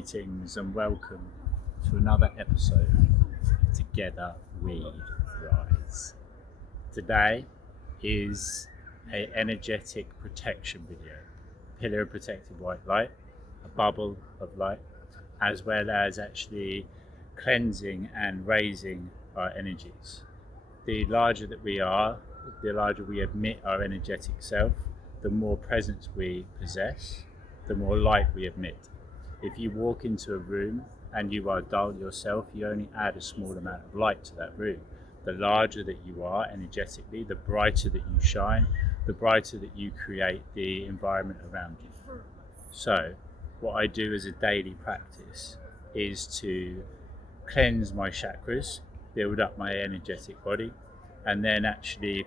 Greetings and welcome to another episode Together We Rise. Today is an energetic protection video, a pillar of protected white light, a bubble of light, as well as actually cleansing and raising our energies. The larger that we are, the larger we admit our energetic self, the more presence we possess, the more light we emit. If you walk into a room and you are dull yourself, you only add a small amount of light to that room. The larger that you are energetically, the brighter that you shine, the brighter that you create the environment around you. So what I do as a daily practice is to cleanse my chakras, build up my energetic body, and then actually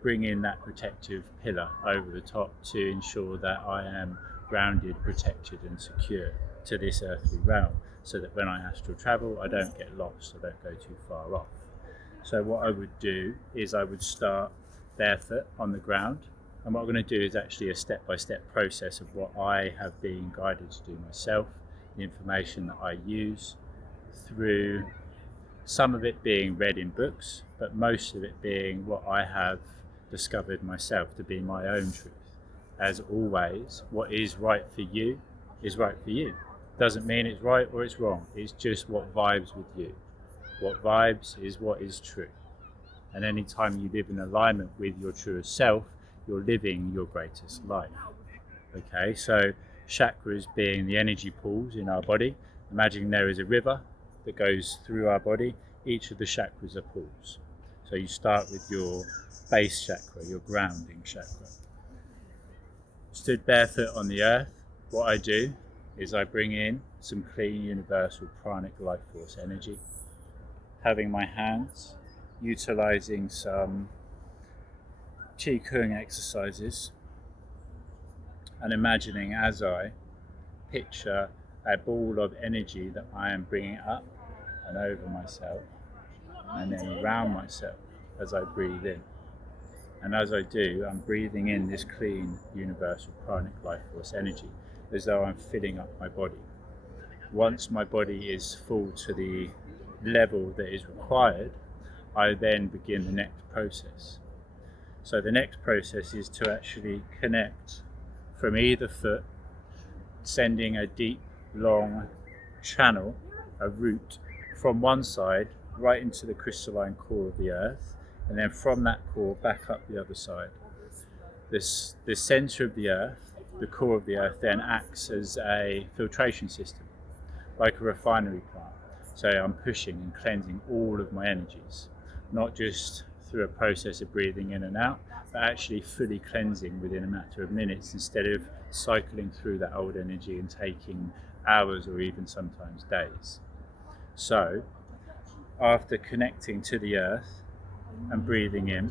bring in that protective pillar over the top to ensure that I am grounded, protected and secure to this earthly realm, so that when I astral travel I don't get lost, I don't go too far off. So what I would do is I would start barefoot on the ground, and what I'm going to do is actually a step-by-step process of what I have been guided to do myself, the information that I use, through some of it being read in books, but most of it being what I have discovered myself to be my own truth. As always, what is right for you is right for you. Doesn't mean it's right or it's wrong. It's just what vibes with you. What vibes is what is true. And anytime you live in alignment with your truest self, you're living your greatest life. Okay, so chakras being the energy pools in our body. Imagine there is a river that goes through our body. Each of the chakras are pools. So you start with your base chakra, your grounding chakra. Stood barefoot on the earth, what I do is I bring in some clean universal pranic life force energy, having my hands, utilizing some Qi Kung exercises, and imagining as I picture a ball of energy that I am bringing up and over myself and then around myself as I breathe in. And as I do, I'm breathing in this clean, universal pranic life force energy as though I'm filling up my body. Once my body is full to the level that is required, I then begin the next process. So the next process is to actually connect from either foot, sending a deep, long channel, a route, from one side right into the crystalline core of the earth, and then from that core back up the other side. The center of the earth, the core of the earth, then acts as a filtration system, like a refinery plant. So I'm pushing and cleansing all of my energies, not just through a process of breathing in and out, but actually fully cleansing within a matter of minutes, instead of cycling through that old energy and taking hours or even sometimes days. So after connecting to the earth and breathing in,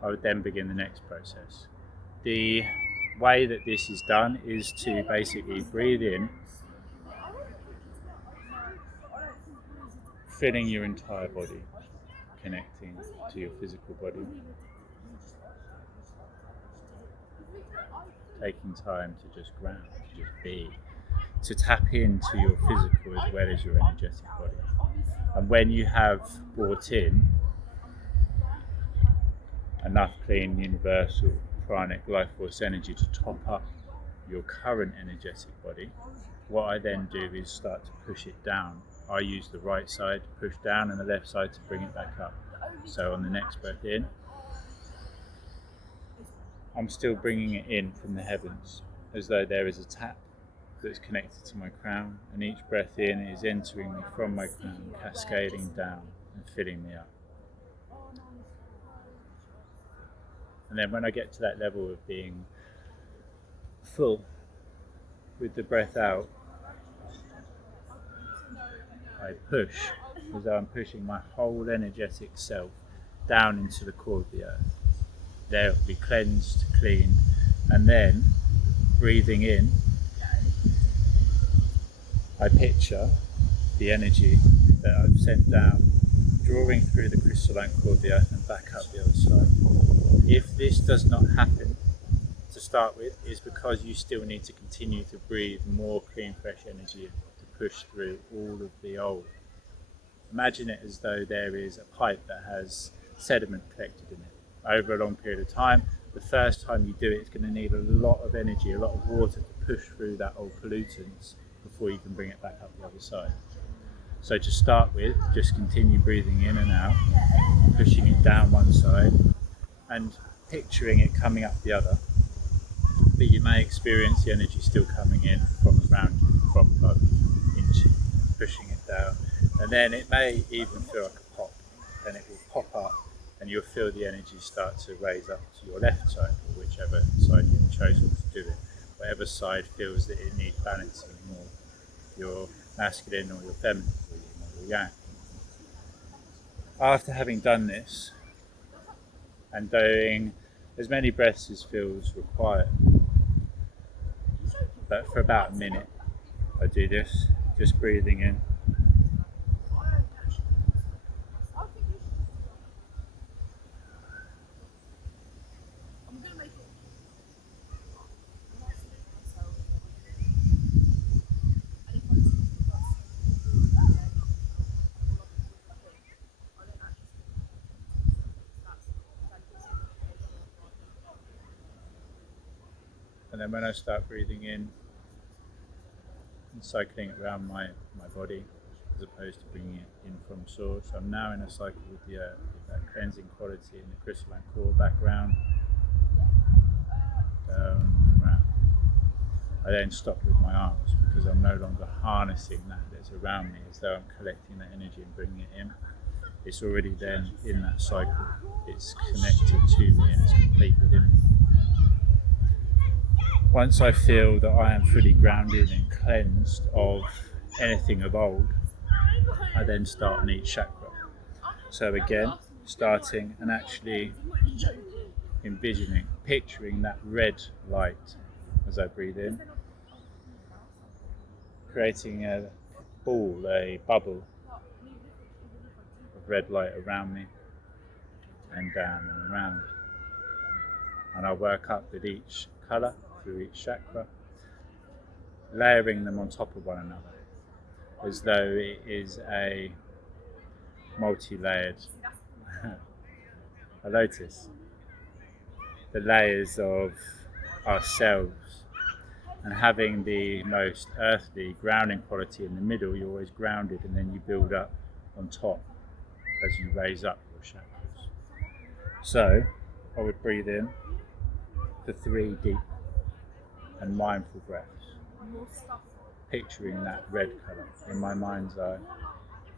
I would then begin the next process. The way that this is done is to basically breathe in, filling your entire body, connecting to your physical body, taking time to just ground, to just be, to tap into your physical as well as your energetic body. And when you have brought in enough clean, universal, pranic life force energy to top up your current energetic body, what I then do is start to push it down. I use the right side to push down and the left side to bring it back up. So on the next breath in, I'm still bringing it in from the heavens, as though there is a tap that's connected to my crown, and each breath in is entering me from my crown, cascading down and filling me up. And then when I get to that level of being full with the breath out, I push as though I'm pushing my whole energetic self down into the core of the earth. There it will be cleansed, cleaned, and then breathing in, I picture the energy that I've sent down, drawing through the crystalline core of the earth and back up the other side. If this does not happen to start with, it's because you still need to continue to breathe more clean, fresh energy in, to push through all of the old. Imagine it as though there is a pipe that has sediment collected in it over a long period of time. The first time you do it, it's going to need a lot of energy, a lot of water to push through that old pollutants before you can bring it back up the other side. So to start with, just continue breathing in and out, pushing it down one side and picturing it coming up the other. But you may experience the energy still coming in from around you, from up into pushing it down. And then it may even feel like a pop, and it will pop up and you'll feel the energy start to raise up to your left side, or whichever side you've chosen to do it. Whatever side feels that it needs balancing more, your masculine or your feminine, or your yang. After having done this, and doing as many breaths as feels required, but for about a minute I do this, just breathing in. And then when I start breathing in and cycling it around my body as opposed to bringing it in from source, I'm now in a cycle with the earth, with that cleansing quality in the crystalline core, back round, down, round. I then stop with my arms because I'm no longer harnessing that that's around me as though I'm collecting that energy and bringing it in. It's already then in that cycle, it's connected to me and it's complete within me. Once I feel that I am fully grounded and cleansed of anything of old, I then start on each chakra. So again, starting and actually envisioning, picturing that red light as I breathe in, creating a ball, a bubble of red light around me and down and around. And I work up with each colour, through each chakra, layering them on top of one another as though it is a multi-layered a lotus. The layers of ourselves, and having the most earthly grounding quality in the middle, you're always grounded, and then you build up on top as you raise up your chakras. So I would breathe in for 3 deep and mindful breaths, picturing that red colour in my mind's eye,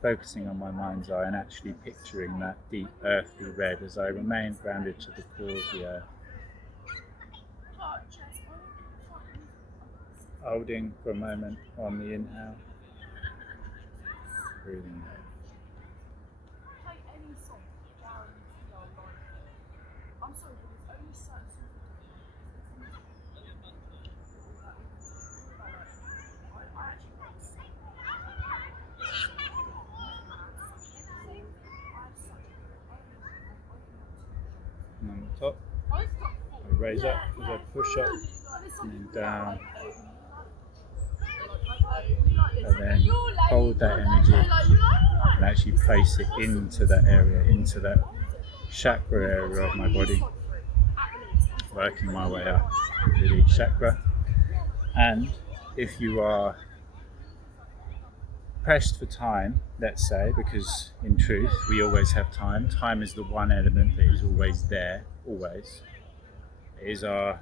focusing on my mind's eye and actually picturing that deep earthly red as I remain grounded to the core of the earth. Holding for a moment on the inhale, breathing out. And on the top, I raise up as I push up and then down, and then hold that energy and actually place it into that area, into that chakra area of my body, working my way up with each chakra. And if you are pressed for time, let's say, because in truth we always have time. Time is the one element that is always there, always. It is our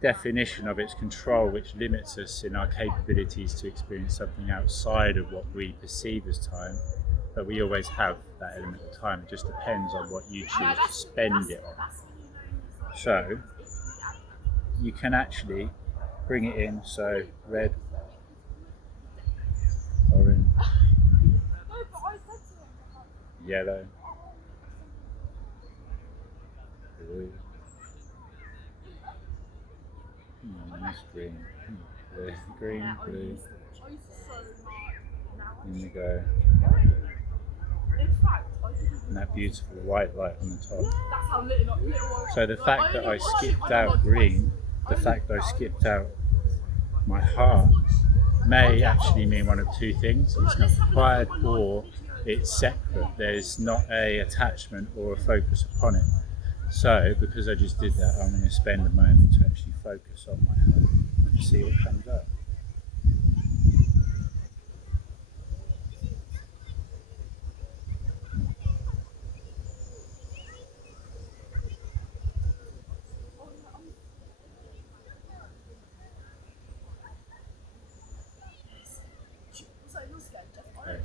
definition of its control which limits us in our capabilities to experience something outside of what we perceive as time, but we always have that element of time. It just depends on what you choose to spend it on. So you can actually bring it in, so red, orange, yellow, blue, nice green, blue, indigo, and that beautiful white light on the top. So the fact that I skipped out green, the fact that I skipped out my heart, may actually mean one of two things. It's not required or it's separate. There's not a attachment or a focus upon it. So because I just did that, I'm going to spend a moment to actually focus on my home and see what comes up. Okay.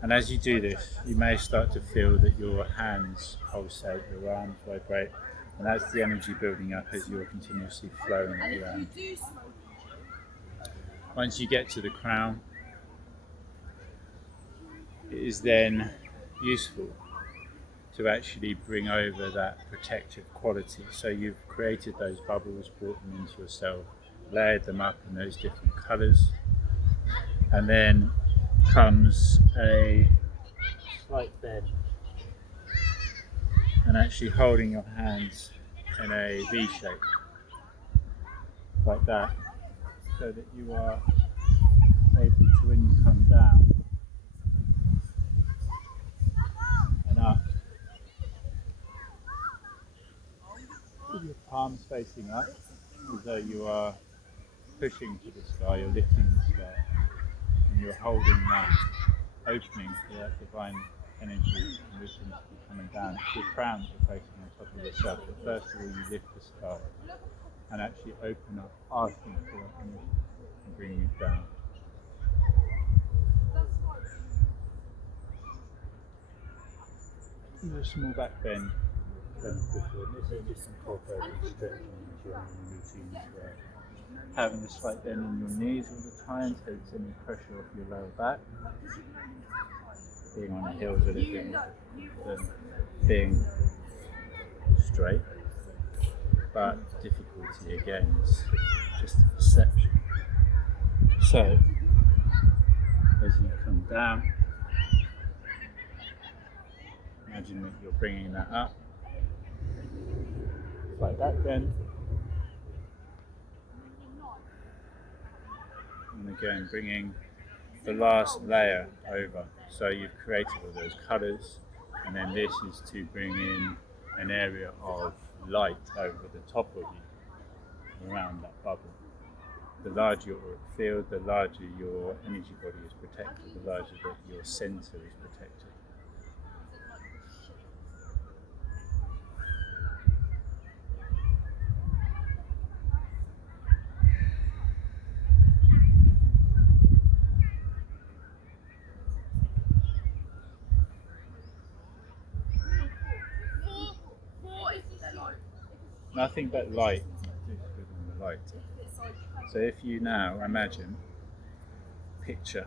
And as you do this, you may start to feel that your hands pulsate, your arms vibrate, and that's the energy building up as you're continuously flowing around. Once you get to the crown, it is then useful to actually bring over that protective quality. So you've created those bubbles, brought them into yourself, layered them up in those different colours, and then comes a slight bend and actually holding your hands in a V shape like that, so that you are able to, when you come down and up, with your palms facing up as though you are pushing to the sky, you're lifting the sky, and you're holding that opening for that divine energy and wisdom to be coming down. It's your crown that you're placing on top of yourself, but first of all you lift the sky and actually open up, asking for that energy and bringing it down. There's a small back bend beneficial, and this is just incorporating stretching into your routine as well. Having a slight bend in your knees all the time takes any pressure off your lower back. Being on the heels a little bit more difficult than being straight, but difficulty again is just a perception. So as you come down, imagine that you're bringing that up, like that bend, and again bringing the last layer over. So you've created all those colours, and then this is to bring in an area of light over the top of you, around that bubble. The larger your auric field, the larger your energy body is protected, the larger that your centre is protected. Nothing but light within the light. So if you now imagine, picture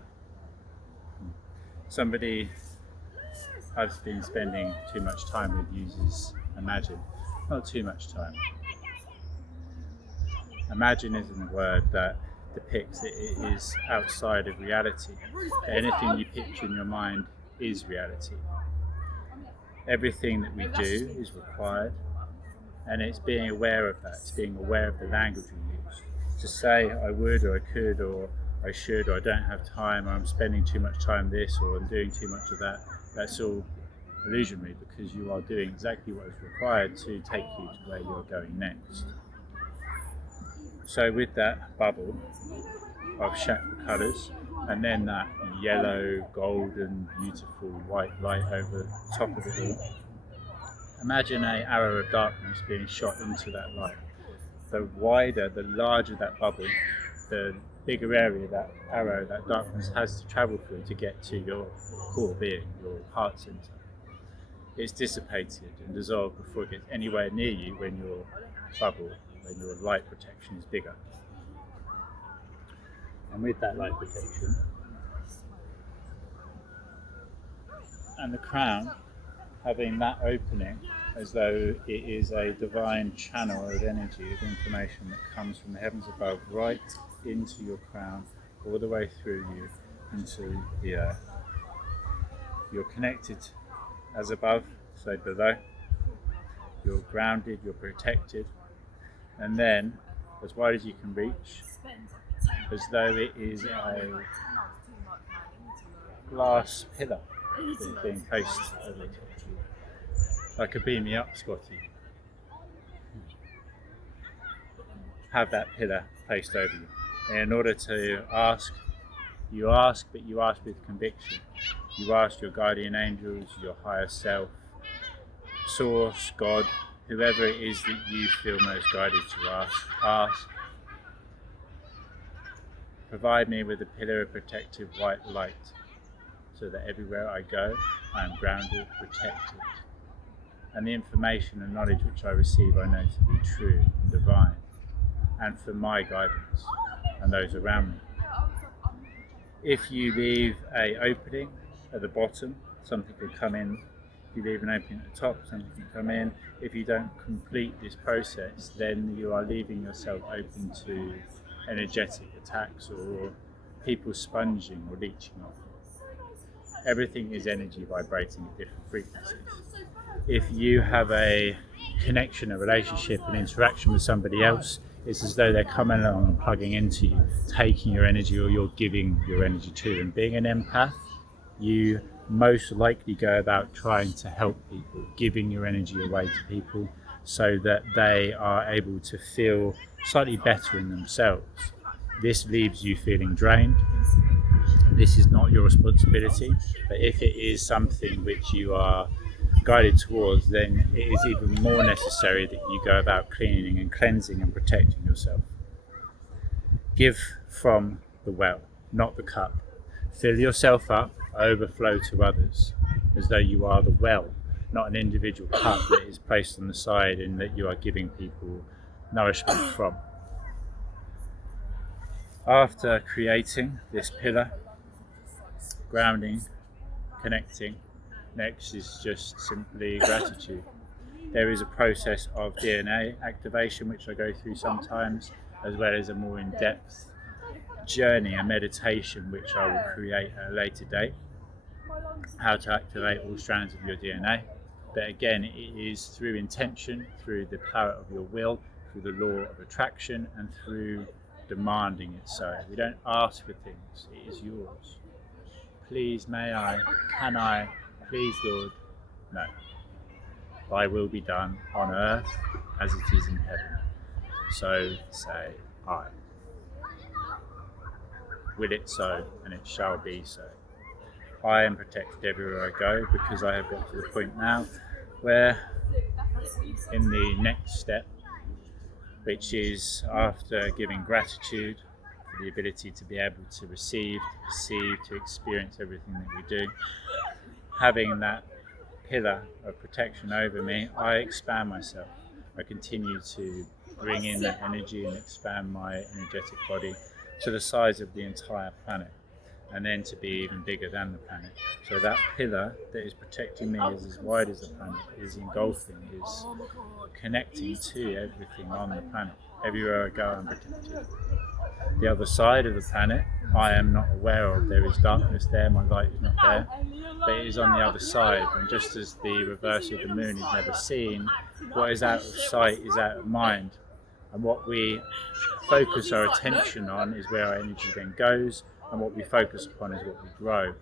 somebody I've been spending too much time with uses imagine. Not too much time. Imagine isn't a word that depicts it is outside of reality. Anything you picture in your mind is reality. Everything that we do is required, and it's being aware of that, it's being aware of the language we use. To say I would or I could or I should or I don't have time or I'm spending too much time this or I'm doing too much of that, that's all illusionary, because you are doing exactly what is required to take you to where you're going next. So with that bubble of chakra colours, and then that yellow, golden, beautiful white light over the top of it all, imagine an arrow of darkness being shot into that light. The wider, the larger that bubble, the bigger area that arrow, that darkness has to travel through to get to your core being, your heart centre. It's dissipated and dissolved before it gets anywhere near you when your bubble, when your light protection is bigger. And with that light protection and the crown having that opening as though it is a divine channel of energy, of information that comes from the heavens above right into your crown, all the way through you into the earth. You're connected as above, so below. You're grounded, you're protected, and then as wide as you can reach, as though it is a glass pillar that is being placed over the top of you, like a beam me up, Scotty. Have that pillar placed over you. In order to ask, you ask, but you ask with conviction. You ask your guardian angels, your higher self, source, God, whoever it is that you feel most guided to ask. Provide me with a pillar of protective white light, so that everywhere I go, I am grounded, protected, and the information and knowledge which I receive I know to be true and divine, and for my guidance and those around me. If you leave an opening at the bottom, something will come in. If you leave an opening at the top, something can come in. If you don't complete this process, then you are leaving yourself open to energetic attacks or people sponging or leeching off. Everything is energy vibrating at different frequencies. If you have a connection, a relationship, an interaction with somebody else, it's as though they're coming along and plugging into you, taking your energy, or you're giving your energy to them. Being an empath, you most likely go about trying to help people, giving your energy away to people so that they are able to feel slightly better in themselves. This leaves you feeling drained. This is not your responsibility, but if it is something which you are guided towards, then it is even more necessary that you go about cleaning and cleansing and protecting yourself. Give from the well, not the cup. Fill yourself up, overflow to others, as though you are the well, not an individual cup that is placed on the side and that you are giving people nourishment from. After creating this pillar, grounding, connecting, next is just simply gratitude. There is a process of DNA activation which I go through sometimes, as well as a more in-depth journey, a meditation which I will create at a later date, how to activate all strands of your DNA. But again, it is through intention, through the power of your will, through the law of attraction, and through demanding it so. We don't ask for things, it is yours. Please, may I, can I, please Lord, no. Thy will be done on earth as it is in heaven. So say I. Will it so, and it shall be so. I am protected everywhere I go, because I have got to the point now where in the next step, which is after giving gratitude for the ability to be able to receive, to perceive, to experience everything that we do, having that pillar of protection over me, I expand myself. I continue to bring in that energy and expand my energetic body to the size of the entire planet, and then to be even bigger than the planet. So that pillar that is protecting me is as wide as the planet, is engulfing, is connecting to everything on the planet. Everywhere I go, I'm protected. The other side of the planet, I am not aware of. There is darkness there, my light is not there, but it is on the other side. And just as the reverse of the moon is never seen, what is out of sight is out of mind. And what we focus our attention on is where our energy then goes, and what we focus upon is what we grow.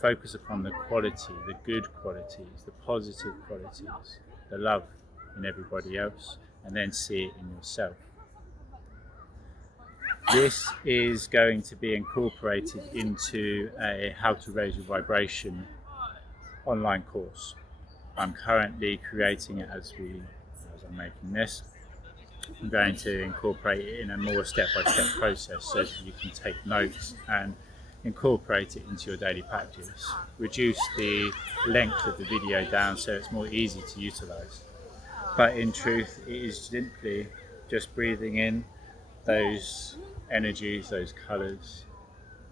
Focus upon the quality, the good qualities, the positive qualities, the love in everybody else, and then see it in yourself. This is going to be incorporated into a How to Raise Your Vibration online course. I'm currently creating it as I'm making this. I'm going to incorporate it in a more step-by-step process so that you can take notes and incorporate it into your daily practice. Reduce the length of the video down so it's more easy to utilize. But in truth, it is simply just breathing in those energies, those colors,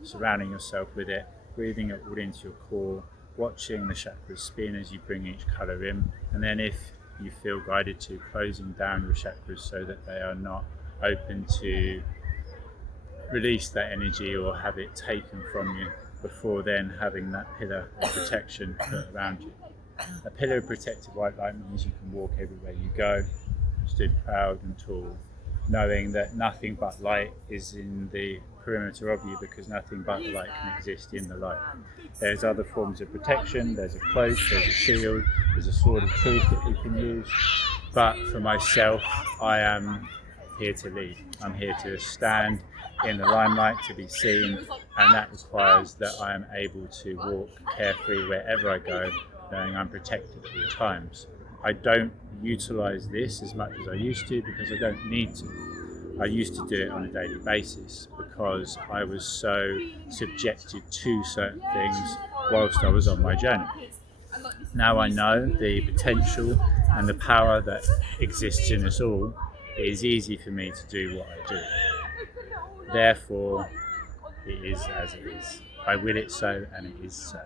surrounding yourself with it, breathing it all into your core, watching the chakras spin as you bring each color in, and then if you feel guided to, closing down your chakras so that they are not open to release that energy or have it taken from you, before then having that pillar of protection put around you. A pillar of protective white light means you can walk everywhere you go, stood proud and tall, knowing that nothing but light is in the perimeter of you, because nothing but the light can exist in the light. There's other forms of protection, there's a cloak, there's a shield, there's a sword of truth that we can use. But for myself, I am here to lead. I'm here to stand in the limelight, to be seen, and that requires that I am able to walk carefree wherever I go, knowing I'm protected at all times. I don't utilize this as much as I used to because I don't need to. I used to do it on a daily basis because I was so subjected to certain things whilst I was on my journey. Now I know the potential and the power that exists in us all. It is easy for me to do what I do. Therefore, it is as it is. I will it so, and it is so.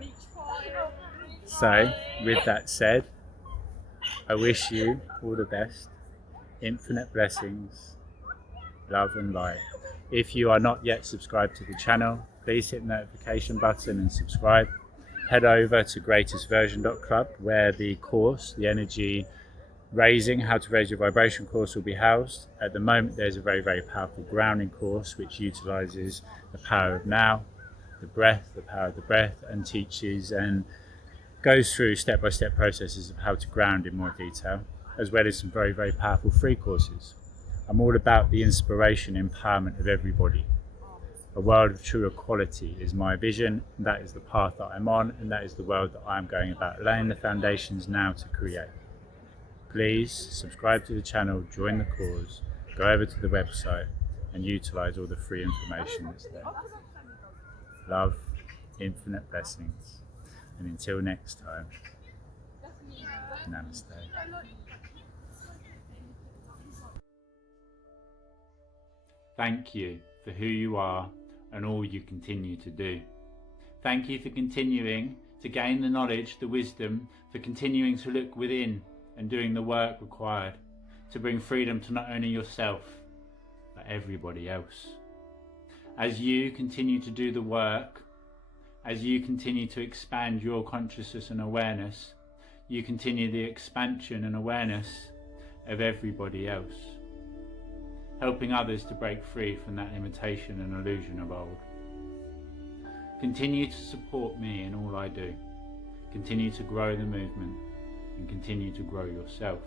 So, with that said, I wish you all the best, infinite blessings, love and light. If you are not yet subscribed to the channel, please hit the notification button and subscribe. Head over to greatestversion.club, where the course, the Energy Raising, How to Raise Your Vibration course, will be housed. At the moment, there's a very, very powerful grounding course which utilizes the power of now, the breath, the power of the breath, and teaches and goes through step-by-step processes of how to ground in more detail, as well as some very, very powerful free courses. I'm all about the inspiration, empowerment of everybody. A world of true equality is my vision, and that is the path that I'm on, and that is the world that I'm going about, laying the foundations now to create. Please subscribe to the channel, join the cause, go over to the website and utilize all the free information that's there. Love, infinite blessings, and until next time, namaste. Thank you for who you are and all you continue to do. Thank you for continuing to gain the knowledge, the wisdom, for continuing to look within and doing the work required to bring freedom to not only yourself, but everybody else. As you continue to do the work, as you continue to expand your consciousness and awareness, you continue the expansion and awareness of everybody else, helping others to break free from that limitation and illusion of old. Continue to support me in all I do. Continue to grow the movement and continue to grow yourself.